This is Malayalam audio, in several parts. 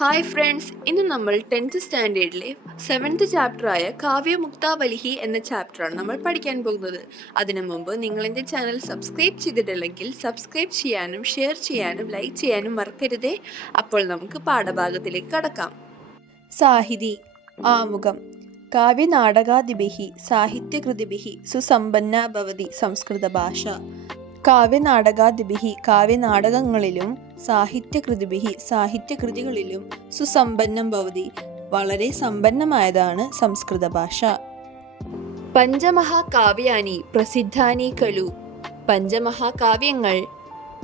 ഹായ് ഫ്രണ്ട്സ്, ഇന്ന് നമ്മൾ 10th സ്റ്റാൻഡേർഡിലെ 7th ചാപ്റ്ററായ കാവ്യമുക്താവലിഹി എന്ന ചാപ്റ്ററാണ് നമ്മൾ പഠിക്കാൻ പോകുന്നത്. അതിനു മുമ്പ് നിങ്ങൾ എൻ്റെ ചാനൽ സബ്സ്ക്രൈബ് ചെയ്തിട്ടില്ലെങ്കിൽ സബ്സ്ക്രൈബ് ചെയ്യാനും ഷെയർ ചെയ്യാനും ലൈക്ക് ചെയ്യാനും മറക്കരുതേ. അപ്പോൾ നമുക്ക് പാഠഭാഗത്തിലേക്ക് കടക്കാം. സാഹിതി ആമുഖം. കാവ്യനാടകാദിഭിഃ സാഹിത്യകൃതിഭിഃ സുസമ്പന്ന ഭവതി സംസ്കൃതഭാഷ. കാവ്യനാടകാദിഭിഃ കാവ്യനാടകങ്ങളിലും സാഹിത്യകൃതിഭിഃ സാഹിത്യകൃതികളിലും സുസമ്പന്നം ഭവതി വളരെ സമ്പന്നമായതാണ് സംസ്കൃത ഭാഷ. പഞ്ചമഹാകാവ്യാനി പ്രസിദ്ധാനി ഖലു. പഞ്ചമഹാകാവ്യങ്ങൾ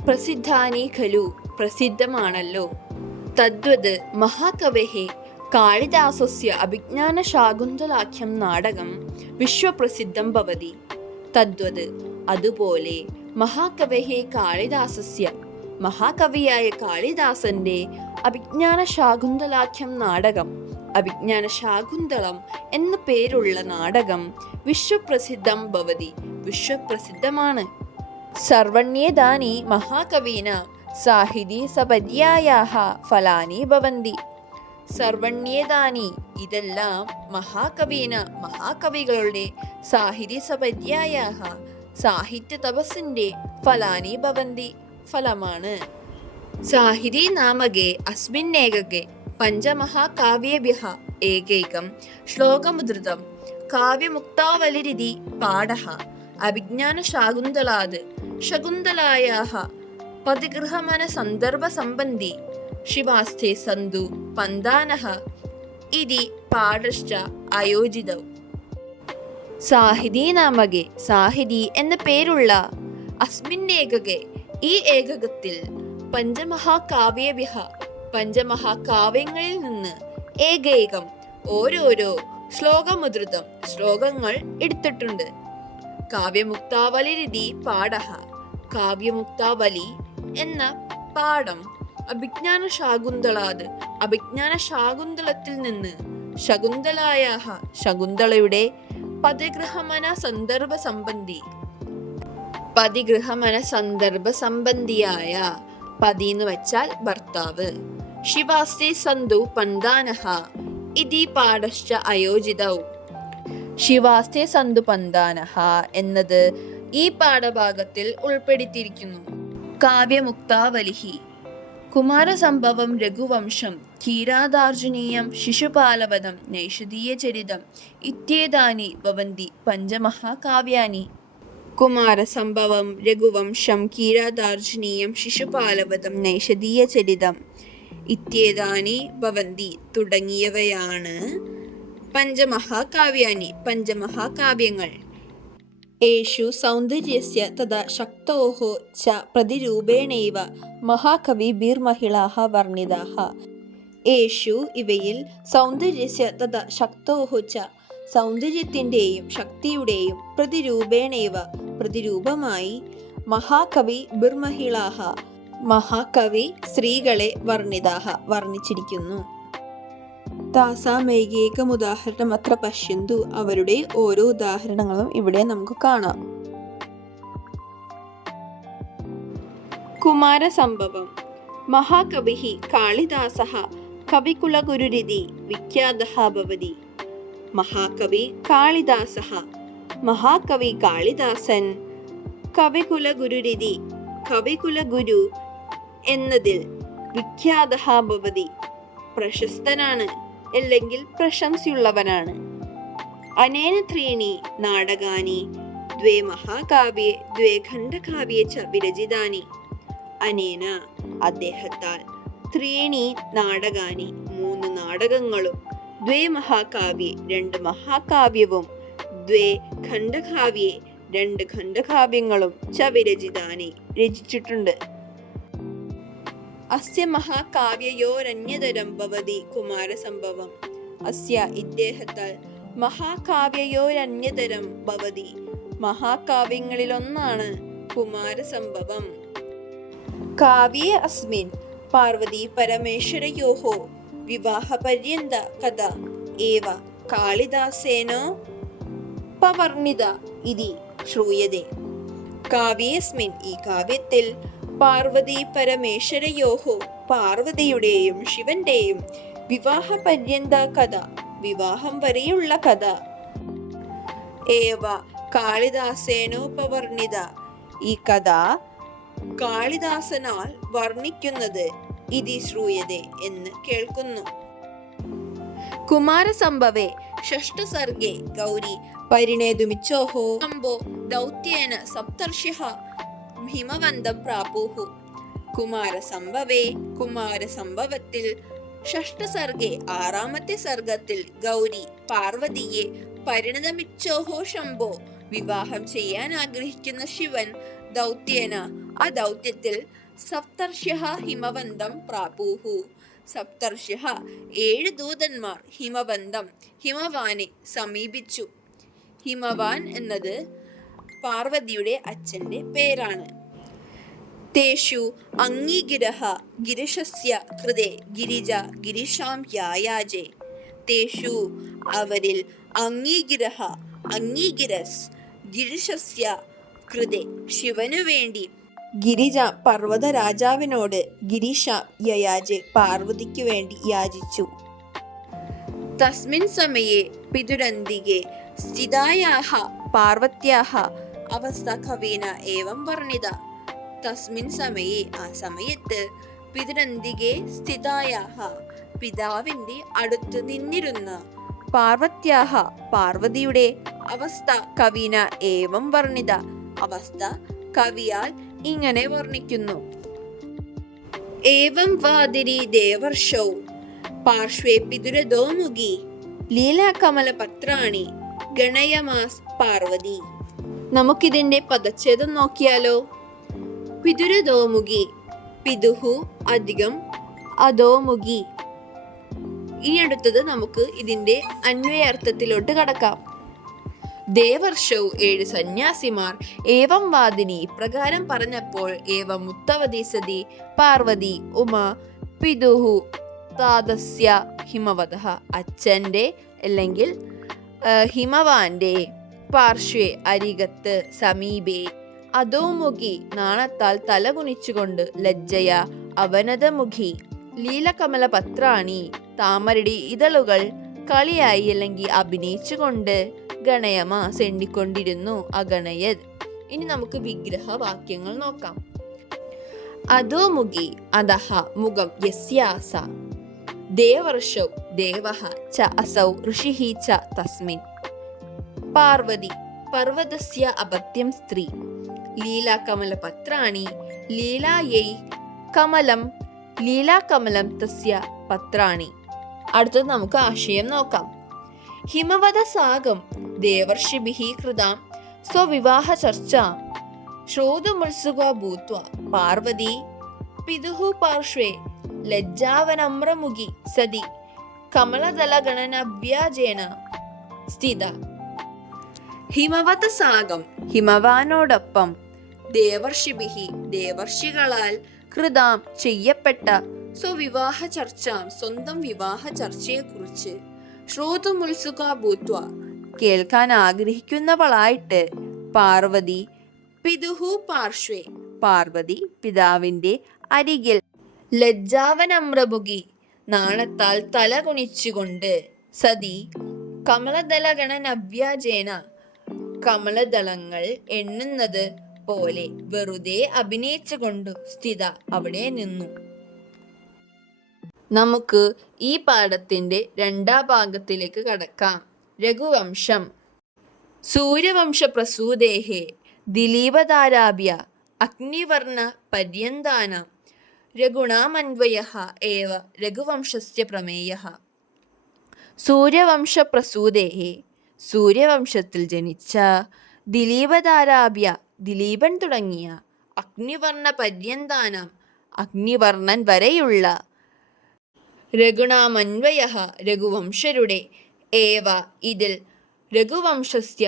പ്രസിദ്ധാനി ഖലു പ്രസിദ്ധമാണല്ലോ. തദ്വത് മഹാകവേഃ കാളിദാസസ്യ അഭിജ്ഞാനശാകുന്തലാഖ്യം നാടകം വിശ്വപ്രസിദ്ധം ഭവതി. തദ്വത് അതുപോലെ മഹാകവേഃ കാളിദാസസ്യ മഹാകവിയായ കാളിദാസന്റെ അഭിജ്ഞാനശാകുന്തലാഖ്യം നാടകം അഭിജ്ഞാനശാകുന്തളം എന്നു പേരുള്ള നാടകം വിശ്വപ്രസിദ്ധം ഭവതി വിശ്വപ്രസിദ്ധമാണ്. സർവണ്യേതാനി മഹാകവീന സാഹിതി സപര്യായാഃ ഫലാനി ഭവന്തി. സർവണ്യേതാനി ഇതെല്ലാം മഹാകവീന മഹാകവികളുടെ സാഹിതി സപര്യായാഃ സാഹിത്യ തപസ്സിന്റെ ഫലാനി ഭവന്തി ഫലമാണ്. സാഹിതി നാമകേ അസ്മിന്നേകകേ പഞ്ചമഹാകാവ്യേഭ്യഃ ഏകൈകം ശ്ലോകമുദ്ധൃതം കാവ്യമുക്താവലിരിതി പാഠഃ അഭിജ്ഞാനശാകുന്തളാത് ശകുന്തളായാഃ പതിഗൃഹമനസന്ദർഭസംബന്ധി ശിവാസ്തേ സന്തു പന്താനഃ ഇതി പാഠശ്ച അയോജിതൗ. സാഹിതി നാമകെ സാഹിതി എന്ന പേരുള്ള അസ്മിന്നേകകെ ഈ ഏകകത്തിൽ പഞ്ചമഹാകാവ്യേഭ്യഃ പഞ്ചമഹാകാവ്യങ്ങളിൽ നിന്ന് ഏകൈകം ഓരോരോ ശ്ലോകമുദ്ധൃതം ശ്ലോകങ്ങൾ എടുത്തിട്ടുണ്ട്. കാവ്യമുക്താവലിരിതി പാഠഃ കാവ്യമുക്താവലി എന്ന പാഠം അഭിജ്ഞാനശാകുന്തളാത് അഭിജ്ഞാനശാകുന്തളത്തിൽ നിന്ന് ശകുന്തളായാഃ ശകുന്തളയുടെ പതിഗൃഹമന സന്ദർഭ സംബന്ധി പതിഗൃഹമന സന്ദർഭ സംബന്ധിയായ പതി എന്ന് വെച്ചാൽ ഭർത്താവ് ശിവാസ്തേ സന്തു പന്താനഃ ഇതി പാഠശ്ച അയോജിതൗ. ശിവാസ്തേ സന്തു പന്താനഃ എന്നത് ഈ പാഠഭാഗത്തിൽ ഉൾപ്പെടുത്തിയിരിക്കുന്നു. കാവ്യമുക്താവലിഹി കുമാരസംഭവം രഘുവംശം കീരാതാർജുനീയം ശിശുപാലവധം നൈഷധീയചരിതം ഇത്യേതാനി ഭവന്തി പഞ്ചമഹാകാവ്യാനി. കുമാരസംഭവം രഘുവംശം കീരാതാർജുനീയം ശിശുപാലവധം നൈഷധീയചരിതം ഇത്യേതാനി ഭവന്തി തുടങ്ങിയവയാണ് പഞ്ചമഹാകാവ്യാനി പഞ്ചമഹാകാവ്യങ്ങൾ. യേഷു സൗന്ദര്യസ്യ തഥാ ശക്തോഃ ച പ്രതിരൂപേണൈവ മഹാകവിഭിർമഹിളാഃ വർണ്ണിതാഃ. യേഷു ഇവയിൽ സൗന്ദര്യസ്യ തഥാ ശക്തോഃ ച സൗന്ദര്യത്തിൻ്റെയും ശക്തിയുടെയും പ്രതിരൂപേണൈവ പ്രതിരൂപമായി മഹാകവിഭിർമഹിളാഃ മഹാകവി സ്ത്രീകളെ വർണ്ണിതാഃ വർണ്ണിച്ചിരിക്കുന്നു. താസാമൈകേകമുദാഹരണം അത്ര പശ്യന്തു അവരുടെ ഓരോ ഉദാഹരണങ്ങളും ഇവിടെ നമുക്ക് കാണാം. കുമാരസംഭവം മഹാകവിഃ കാളിദാസഃ കവികുലഗുരുരിതി വിഖ്യാതഃ ഭവതി. മഹാകവി കാളിദാസഃ മഹാകവി കാളിദാസൻ കവികുലഗുരുരിതി കവികുലഗുരു എന്നതിൽ വിഖ്യാതഃ ഭവതി പ്രശസ്തനാണ് അല്ലെങ്കിൽ പ്രശംസയുള്ളവനാണ്. അനേന ത്രീണി നാടകാനി ദ്വേ മഹാകാവ്യേ ദ്വേ ഖണ്ഡകാവ്യേ ച വിരചിതാനി. അനേന അദ്ദേഹത്താൽ ത്രീണി നാടകാനി മൂന്ന് നാടകങ്ങളും ദ്വേ മഹാകാവ്യേ രണ്ട് മഹാകാവ്യവും ദ്വേ ഖണ്ഡകാവ്യേ രണ്ട് ഖണ്ഡകാവ്യങ്ങളും ച വിരചിതാനി രചിച്ചിട്ടുണ്ട്. അസ്യ മഹാകാവ്യയോരന്യതരം ഭവതി കുമാരസംഭവം. അസ്യ ഇദ്ദേഹത്താൽ മഹാകാവ്യയോരന്യതരം ഭവതി മഹാകാവ്യങ്ങളിലൊന്നാണ് കുമാരസംഭവം. കാവ്യേ അസ്മിൻ പാർവതി പരമേശ്വരയോഃ വിവാഹപര്യന്ത കഥ ഏവ കാളിദാസേന പവർണിത ഇതി ശ്രൂയതേ. കാവ്യേസ്മിൻ ഈ കാവ്യത്തിൽ പാർവതി പരമേശ്വരയോഹോ പാർവതിയുടെയും ശിവന്റെയും വിവാഹ പര്യന്ത കഥ വിവാഹം വരെയുള്ള കഥ ഏവ കാളിദാസേനോപവർണിത ഈ കഥ കാളിദാസനാൽ വർണ്ണിക്കുന്നത് ഇതി ശ്രൂയതേ എന്ന് കേൾക്കുന്നു. കുമാരസംഭവേ ഷഷ്ഠസർഗേ ഗൗരി പരിണേതുമിച്ഛോഹോ ശംഭോ ദൗത്യേന സപ്തർഷിഃ ഹിമവന്തം പ്രാപുഃ. കുമാരസംഭവേ കുമാരസംഭവത്തിൽ ഷഷ്ഠസർഗേ ആറാമത്തെ സർഗത്തിൽ ഗൗരി പാർവതിയെ പരിണതമിച്ഛോഹോ ശംഭോ വിവാഹം ചെയ്യാൻ ആഗ്രഹിക്കുന്ന ശിവൻ ദൗത്യേന ആ ദൗത്യത്തിൽ സപ്തർഷിഃ ഹിമവന്തം പ്രാപുഃ. സപ്തർഷിഃ 7 ദൂതന്മാർ ഹിമവന്തം ഹിമവാനെ സമീപിച്ചു. ഹിമവാൻ എന്നത് പാർവതിയുടെ അച്ഛന്റെ പേരാണ്. തേഷു അംഗീകിരഃ ഗിരിശസ്യ കൃതേ ഗിരിജ ഗിരിശാം യായാജേ. തേഷു അവരിൽ അംഗീകിരഃ അംഗീകിരസ് ഗിരിശസ്യ കൃതേ ശിവനു വേണ്ടി ഗിരിജ പർവ്വത രാജാവിനോട് ഗിരീശ യയാജെ പാർവതിക്കു വേണ്ടി യാചിച്ചു. തസ്മിൻ സമയേ പിതുരന്തികെ സ്ഥിതായാഹ പാർവത്യാഹ അവസ്ഥ കവീന ഏവം വർണ്ണിത. തസ്മിൻ സമയേ ആ സമയത്ത് പിതുരന്തികെ സ്ഥിതായാഹ പിതാവിന്റെ അടുത്ത് നിന്നിരുന്ന പാർവത്യാഹ പാർവതിയുടെ അവസ്ഥ കവീന ഏവം വർണ്ണിത അവസ്ഥ കവിയാൽ ഇങ്ങനെ വർണ്ണിക്കുന്നു. ഏവം വാതിരി ദേവർഷൗ പാർശ്വേ പിതുരദോമുഖി ലീലാകമലപത്രാണി ഗണയമാസ് പാർവതി. നമുക്കിതിന്റെ പദച്ഛേദം നോക്കിയാലോ. പിതുരദോമുഖി പിതുഹു അധികം അധോമുഖി. ഇനി അടുത്തത് നമുക്ക് ഇതിന്റെ അന്വയാർത്ഥത്തിലോട്ട് കടക്കാം. ദേവർഷൗ 7 സന്യാസിമാർ ഏവം വാദിനി പ്രകാരം പറഞ്ഞപ്പോൾ ഏവം മുക്തവതി സതി പാർവതി ഉമ പിതുഹു താതസ്യ ഹിമവതഃ അച്ഛൻ്റെ അല്ലെങ്കിൽ ഹിമവാന്റെ പാർശ്വേ അരികത്ത് സമീപേ അധോമുഖി നാണത്താൽ തലകുനിച്ചുകൊണ്ട് ലജ്ജയ അവനതമുഖി ലീലകമലപത്രാണി താമരടി ഇതളുകൾ കളിയായി അല്ലെങ്കിൽ അഭിനയിച്ചുകൊണ്ട് ഗണയമ സെണ്ണിക്കൊണ്ടിരുന്നു അഗണയത്. ഇനി നമുക്ക് വിഗ്രഹവാക്യങ്ങൾ നോക്കാം. അധോമുഖി അധഃ മുഖം യസ്യാസ ദേവർഷൗ ദേവഃ ച അസൗ ഋഷിഃ ച തസ്മിൻ. പാർവതി പർവതസ്യ അപത്യം സ്ത്രീ ലീലാകമലപത്രാണി ലീലായൈ കമലം ലീലാകമലം തസ്യ പത്രാണി. അടുത്തത് നമുക്ക് ആശയം നോക്കാം. ഹിമവത സാഗം ദേവർഷിഭിഃ കൃതാം സ്വവിവാഹ ചർച്ചാം ശ്രോതുമുത്സുക ഭൂത്വാ പാർവതി പിതുഃ പാർശ്വേ ലജ്ജാവനമ്രമുഖി സതി കമലദളഗണനവ്യാജേന സ്ഥിത. ഹിമവത സാഗം ഹിമവാനോടൊപ്പം ദേവർഷിഭിഃ ദേവർഷികളാൽ കൃതാം ചെയ്യപ്പെട്ട സ്വവിവാഹ ചർച്ചാം സ്വന്തം വിവാഹ ചർച്ചയെക്കുറിച്ച് ശ്രോതുമുത്സുക ഭൂത്വ കേൾക്കാൻ ആഗ്രഹിക്കുന്നവളായിട്ട് പാർവതി പിതുഹു പാർശ്വേ പാർവതി പിതാവിന്റെ അരികിൽ ലജ്ജാവനമ്രമുഖി നാണത്താൽ തല കുനിച്ചുകൊണ്ട് സതി കമലദളഗണനവ്യാജേന കമലദളങ്ങൾ എണ്ണുന്നത് പോലെ വെറുതെ അഭിനയിച്ചുകൊണ്ട് സ്ഥിത അവിടെ നിന്നു. നമുക്ക് ഈ പാഠത്തിന്റെ 2ാം ഭാഗത്തിലേക്ക് കടക്കാം. രഘുവംശം. സൂര്യവംശ പ്രസൂദേഹേ ദിലീപതാരാഭ്യ അഗ്നിവർണ പര്യന്താനാം രഘുണാമന്വയഃ ഏവ രഘുവംശസ്യ പ്രമേയഃ. സൂര്യവംശ പ്രസൂദേഹേ സൂര്യവംശത്തിൽ ജനിച്ച ദിലീപതാരാഭ്യ ദിലീപൻ തുടങ്ങിയ അഗ്നിവർണ പര്യന്താനാം അഗ്നിവർണൻ വരെയുള്ള രഘുണാമന്വയഃ രഘുവംശരുടെ ഏവ ഇതിൽ രഘുവംശസ്യ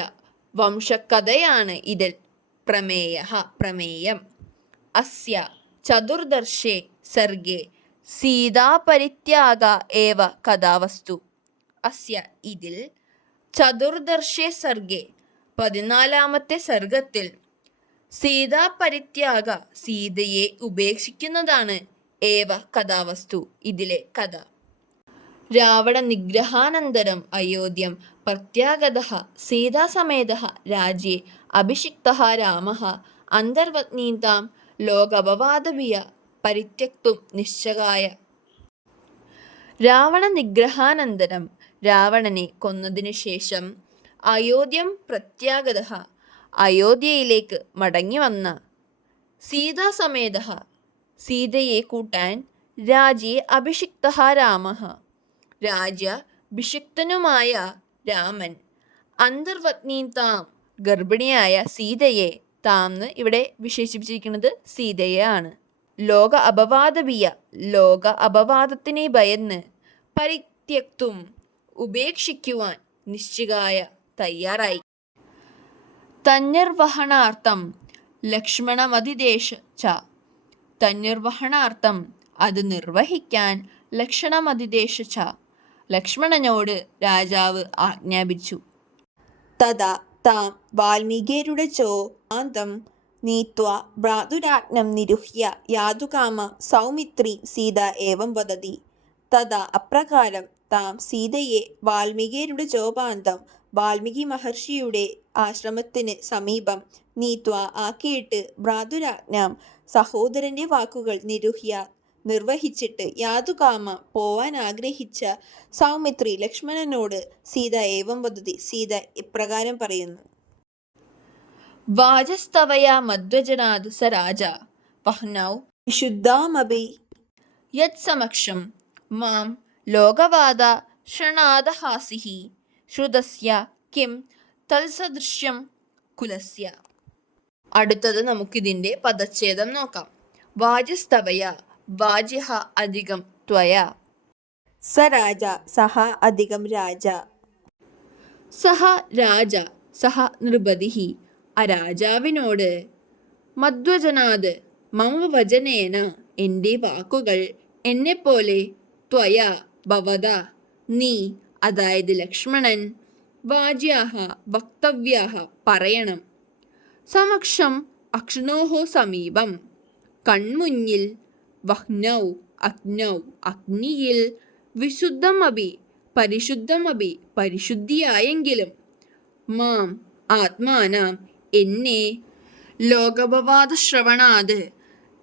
വംശകഥയാണ് ഇതിൽ പ്രമേയഃ പ്രമേയം. അസ്യ ചതുർദർശേ സർഗേ സീതാപരിത്യാഗ ഏവ കഥാവസ്തു. അസ്യ ഇതിൽ ചതുർദർശേ സർഗേ 14ാമത്തെ സർഗത്തിൽ സീതാ പരിത്യാഗ, സീതയെ ഉപേക്ഷിക്കുന്നതാണ് ഏവ കഥാവസ്തു, ഇതിലെ കഥ. രാവണ നിഗ്രഹാനന്തരം അയോധ്യം പ്രത്യാഗതഃ സീതാസമേതഃ രാജ്യേ അഭിഷിക്തഃ രാമഃ അന്തർവത്നീതാം ലോകപവാദവിയ പരിത്യക്തും നിശ്ചകായ. രാവണ നിഗ്രഹാനന്തരം, രാവണനെ കൊന്നതിനു ശേഷം, അയോധ്യം പ്രത്യാഗതഃ, അയോധ്യയിലേക്ക് മടങ്ങിവന്ന, സീതാസമേതഃ, സീതയെ കൂട്ടാൻ, രാജ്യേ അഭിഷിക്തഃ രാമഃ, രാജ്യാഭിഷിക്തനുമായ രാമൻ, അന്തർവത്നീതാം, ഗർഭിണിയായ സീതയെ, താംന്ന് ഇവിടെ വിശേഷിപ്പിച്ചിരിക്കുന്നത് സീതയെയാണ്, ലോക അപവാദവിയ, ലോക അപവാദത്തിനെ ഭയന്ന്, പരിത്യക്തും, ഉപേക്ഷിക്കുവാൻ, നിശ്ചികായ, തയ്യാറായി. തന്നിർവഹണാർത്ഥം ലക്ഷ്മണമതിദേശ ച, തന്നിർവഹണാർത്ഥം, അത് നിർവഹിക്കാൻ, ലക്ഷണമതിദേശ ച, ലക്ഷ്മണനോട് രാജാവ് ആജ്ഞാപിച്ചു. തഥാ താം വാൽമീകിരുടെ ചോപാന്തം നീത്വാ ഭ്രാതുരാജ്ഞം നിരുഹ്യ യാതുകാമ സൗമിത്രി സീത ഏവം വദതി. തഥാ അപ്രകാരം താം സീതയെ വാൽമീകിയുടെ ചോപാന്തം, വാൽമീകി മഹർഷിയുടെ ആശ്രമത്തിന് സമീപം, നീത്വാ ആക്കിയിട്ട്, ഭ്രാതുരാജ്ഞാം, സഹോദരന്റെ വാക്കുകൾ, നിരുഹ്യ നിർവഹിച്ചിട്ട്, യാതുകാമ പോവാൻ ആഗ്രഹിച്ച, സൗമിത്രി ലക്ഷ്മണനോട്, സീത ഏവം വദതി, സീത ഇപ്രകാരം പറയുന്നു. വാചസ്തവയാ മധ്വജനാത് സ രാജ വഹ്നൗ വിശുദ്ധാമപി യത്സമക്ഷം മാം ലോകവാദ ശൃണാദഹാസിഃ ശ്രുതസ്യ കിം തൽസദൃശ്യം കുലസ്യ. അടുത്തത് നമുക്കിതിൻ്റെ പദച്ഛേദം നോക്കാം. വാചസ്തവയ, വാജ്യഃ അധികം ത്വയാ, സ രാജ, സഹ അധികം രാജ, സഹ രാജ, സഹ നൃപതിഃ, ആ രാജാവിനോട്, മധ്വജനാത്, മമ വചനേന, എൻ്റെ വാക്കുകൾ, എന്നെപ്പോലെ, ത്വയാ, ഭവത, നീ, അതായത് ലക്ഷ്മണൻ, വാജ്യാഹ, വക്തവ്യാഹ, പറയണം, സമക്ഷം, അക്ഷ്ണോഹോ സമീപം, കൺമുന്നിൽ, വഹ്നൗ, അഗ്നൗ, അഗ്നിയിൽ, വിശുദ്ധമപി, പരിശുദ്ധമപി, പരിശുദ്ധിയായെങ്കിലും, മാം, ആത്മാനാം, എന്നെ, ലോകപവാദശ്രവണാത്,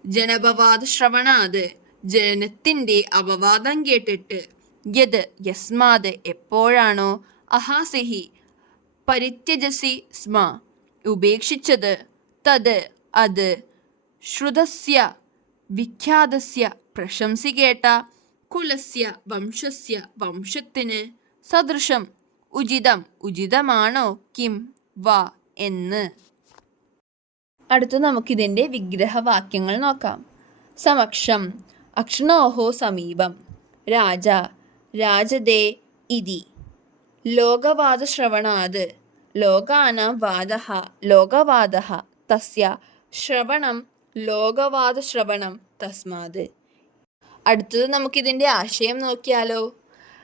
ജനപവാദശ്രവണാത്, ജനത്തിൻ്റെ അപവാദം കേട്ടിട്ട്, യത്, യസ്മാത്, എപ്പോഴാണോ, അഹാസിഹി, പരിത്യജസി സ്മ, ഉപേക്ഷിച്ചത്, തത്, അത്, ശ്രുതസ്യ, വിഖ്യാതസ്യ, പ്രശംസിക്കേട്ട, കുലസ്യ, വംശസ്യ, വംശത്തിന്, സദൃശം, ഉചിതം, ഉചിതമാണോ, കിം, വ, എന്ന്. അടുത്ത് നമുക്കിതിൻ്റെ വിഗ്രഹവാക്യങ്ങൾ നോക്കാം. സമക്ഷം, അക്ഷ്ണോഹോ സമീപം, രാജ, രാജദേ ഇതി, ലോകവാദശ്രവണാത്, ലോകാനാം വാദഃ, ലോകവാദഃ, തസ്യ, ശ്രവണം, ലോകവാദശ്രവണം, തസ്മാത്. അടുത്തത് നമുക്കിതിൻ്റെ ആശയം നോക്കിയാലോ.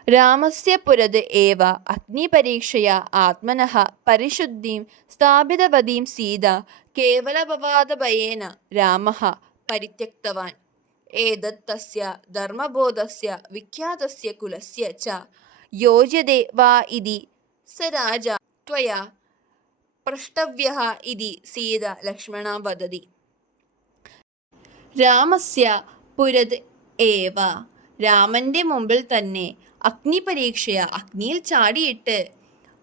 രാമസ്യ പുരത് ഏവ അഗ്നിപരീക്ഷയാ ആത്മനഃ പരിശുദ്ധിം സ്ഥാപിതവതീം സീത കേവലപവാദഭയേന രാമഃ പരിത്യക്തവാൻ. ഏതത് തസ്യ ധർമ്മബോധസ്യ വിഖ്യാതസ്യ കുലസ്യ ച യോജ്യതേ വാ ഇതി സ രാജ ത്വയാ പ്രഷ്ടവ്യഃ ഇതി സീത ലക്ഷ്മണ വദതി. രാമസ്യ പുരത് ഏവ, രാമന്റെ മുമ്പിൽ തന്നെ, അഗ്നിപരീക്ഷയ, അഗ്നിയിൽ ചാടിയിട്ട്,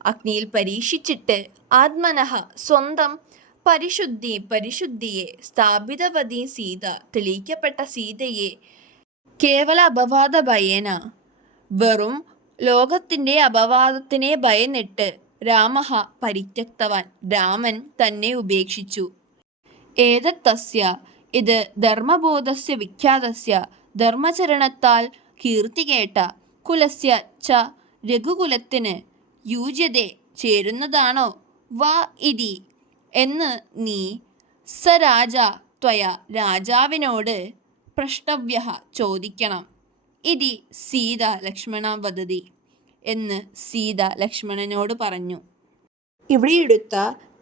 അഗ്നിയിൽ പരീക്ഷിച്ചിട്ട്, ആത്മനഃ, സ്വന്തം, പരിശുദ്ധി, പരിശുദ്ധിയെ, സ്ഥാപിതവതി സീത, തെളിയിക്കപ്പെട്ട സീതയെ, കേവല അപവാദ ഭയേന, വെറും ലോകത്തിൻ്റെ അപവാദത്തിനെ ഭയന്നിട്ട്, രാമഃ പരിത്യക്തവാൻ, രാമൻ തന്നെ ഉപേക്ഷിച്ചു. ഏതത് തസ്യ, ഇത് ധർമ്മബോധസ്യ വിഖ്യാതസ്യ, ധർമ്മചരണത്താൽ കീർത്തി കേട്ട, കുലസ്യ ച, രഘുകുലത്തിന്, യൂജ്യതേ, ചേരുന്നതാണോ, വാ ഇതി, എന്ന് നീ, സ രാജ ത്വയ, രാജാവിനോട്, പ്രഷ്ടവ്യഃ, ചോദിക്കണം, ഇതി സീത ലക്ഷ്മണ വദതി, എന്ന് സീത ലക്ഷ്മണനോട് പറഞ്ഞു. ഇവിടെ എടുത്ത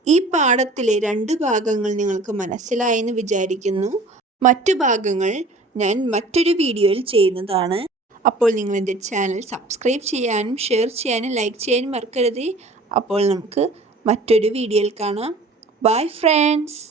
ഈ പാഠത്തിലെ 2 ഭാഗങ്ങൾ നിങ്ങൾക്ക് മനസ്സിലായെന്ന് വിചാരിക്കുന്നു. മറ്റു ഭാഗങ്ങൾ ഞാൻ മറ്റൊരു വീഡിയോയിൽ ചെയ്യുന്നതാണ്. അപ്പോൾ നിങ്ങൾ എൻ്റെ ചാനൽ സബ്സ്ക്രൈബ് ചെയ്യാനും ഷെയർ ചെയ്യാനും ലൈക്ക് ചെയ്യാനും മറക്കരുത്. അപ്പോൾ നമുക്ക് മറ്റൊരു വീഡിയോയിൽ കാണാം. Bye friends.